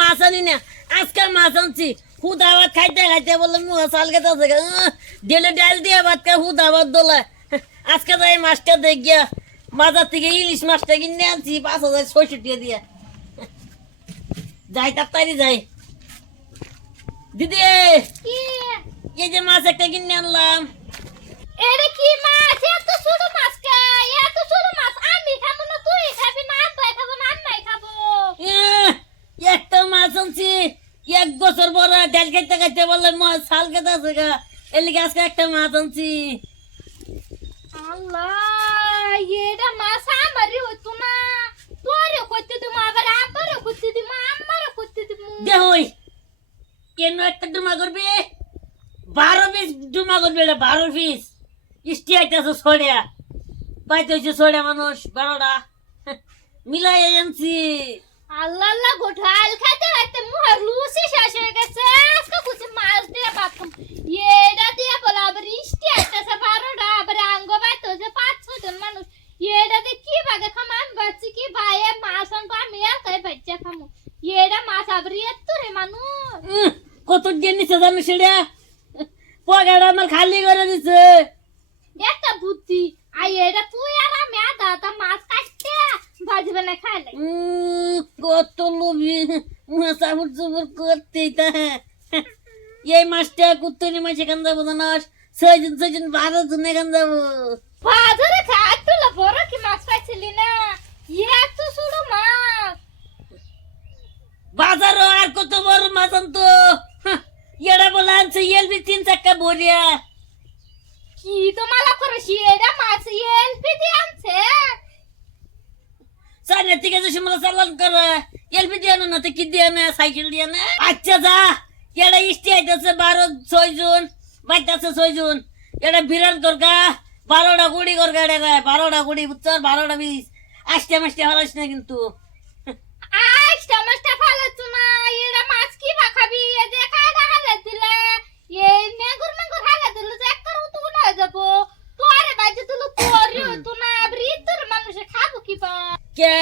মাছ আনি না আজকে মাছ আনছি হুদা ভাত খাইতে খাইতে বললাম মুখে চাল খেতে আছে ডেলে ডাল দিয়ে ভাত খাই হুদা ভাত দোলা আজকে যাই মাছটা দেখ গিয়া বাজার থেকে ইলিশ মাছটা কিনে আনছি 5,600 দিয়ে যাই তাড়াতাড়ি যাই দিদি কি এই যে মাছ একটা কিনে আনলাম এটা কি মাছ এত ছোট মাছ কা এত ছোট মাছ আমি খাবো না তুই খাবি না আব্বাই খাবো না আম্মাই খাবো একটা মাছ আনছি 1 বছর বড় ডাল খাইতে খাইতে বললাম মাছ চাল খেতে আছে গা এলিকে আজকে একটা মাছ আনছি আল্লাহ এটা মাছ আমারই হইতো না তোরে করতে দিমু আবার আব্বারে করতে দিমু আম্মারে করতে দিমু দেহই কেন একটা ডুমা করবে 12 পিস ডুমা করবে এটা 12 পিস ইষ্টি আইতাছে ছড়িয়া পাইতে হয়েছে ছড়িয়া মানুষ 12টা মিলাই আনছি আল্লাহ আল্লাহ গোঠাল খাইতে খাইতে মুহার লুচি শেষ হয়ে গেছে আজকে কুচি মাছ দিয়ে পাতাম এটা দিয়ে বলা আবার ইষ্টি আইতাছে 12টা আবার আঙ্গ বাইতে হচ্ছে 5-6 জন মানুষ এটা দিয়ে কি বাগে খামা আমি বাচ্চি কি ভাইয়ে মাছ আনবো আমি একাই বাচ্চা খামো এটা মাছ আবার এত রে মানুষ কত দিন নিচে জানো সেটা পগাটা আমার খালি করে দিছে একটা বুদ্ধি আই এটা তুই আর আমি আদা আদা মাছ কাটতে ভাজবে না খাইলে কত লোভী চাবুর চুবুর করতেই তা এই মাছটা কুত্তনি মাছ এখান যাবো না 6 জন 12 জন এখান যাবো বাজারে খাটলে বড় কি মাছ পাইছিলি না এত ছোট মাছ বাজার আর কত বড় মাছ আনতো এরা বলে আনছে এলবি 3 চাক্কা ভরিয়া কি তো মালা করে এটা মাছ এলপি দিয়ে আনছে সাইনের থেকে যে সময় চালান করে এলবি দিয়ে না তো কি দিয়ে না সাইকেল দিয়ে না আচ্ছা যা এরা ইষ্টি আইতেছে 6 জন বাইতেছে 6 জন এটা বিরাট গরগা 12টা গুড়ি গরগা রে 12টা গুড়ি বুঝছর 12টা 20 আষ্টে মাসতে হলাস না কিন্তু আজটা মাছটা ফালে না এটা মাছ কি বা খাবি এ যে খাইটা হালে দিলে এই মেগুর হালে দিলে যে একটা উতু না যাব তোরে বাজে তুলো তোরে হতো না বৃতর মানুষে খাবো কি বা কে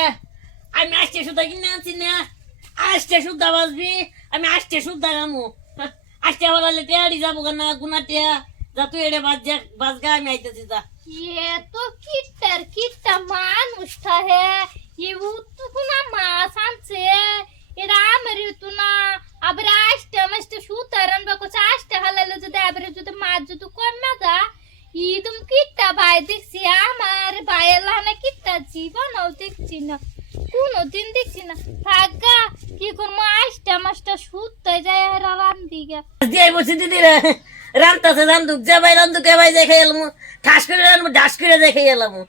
আমি আষ্টে সুদ্ধা কিনে আনছি না আষ্টে সুদ্ধা বাজবি আমি আষ্টে সুদ্ধা গামু আষ্টে হলালে টেয়ারি যাবো না গুনাটিয়া যা তুই এড়ে বাজগা আমি আইতেছি যা ये तो किट्टा मानुष्ठा है ये उतुकुना मासांचे ये रामरी उतुना अब राष्ट्र मस्ट शूतरन बको चाष्ट हलले जो दाबरे जो ते माज जो कोण मगा ई तुम किट्टा बाय दिक्सी आमार बायला ना किट्टा जीवन औतिकची ना कोण दिन दिक्सी ना भागा की कोण माष्ट मस्ट शूत जाय रवान दिगा দিয়ে বসে দিদি রে রামতাছে রামদুক যা ভাই রামদুক ভাই দেখে এলাম ঠাস করে রামু ডাস করে দেখে এলাম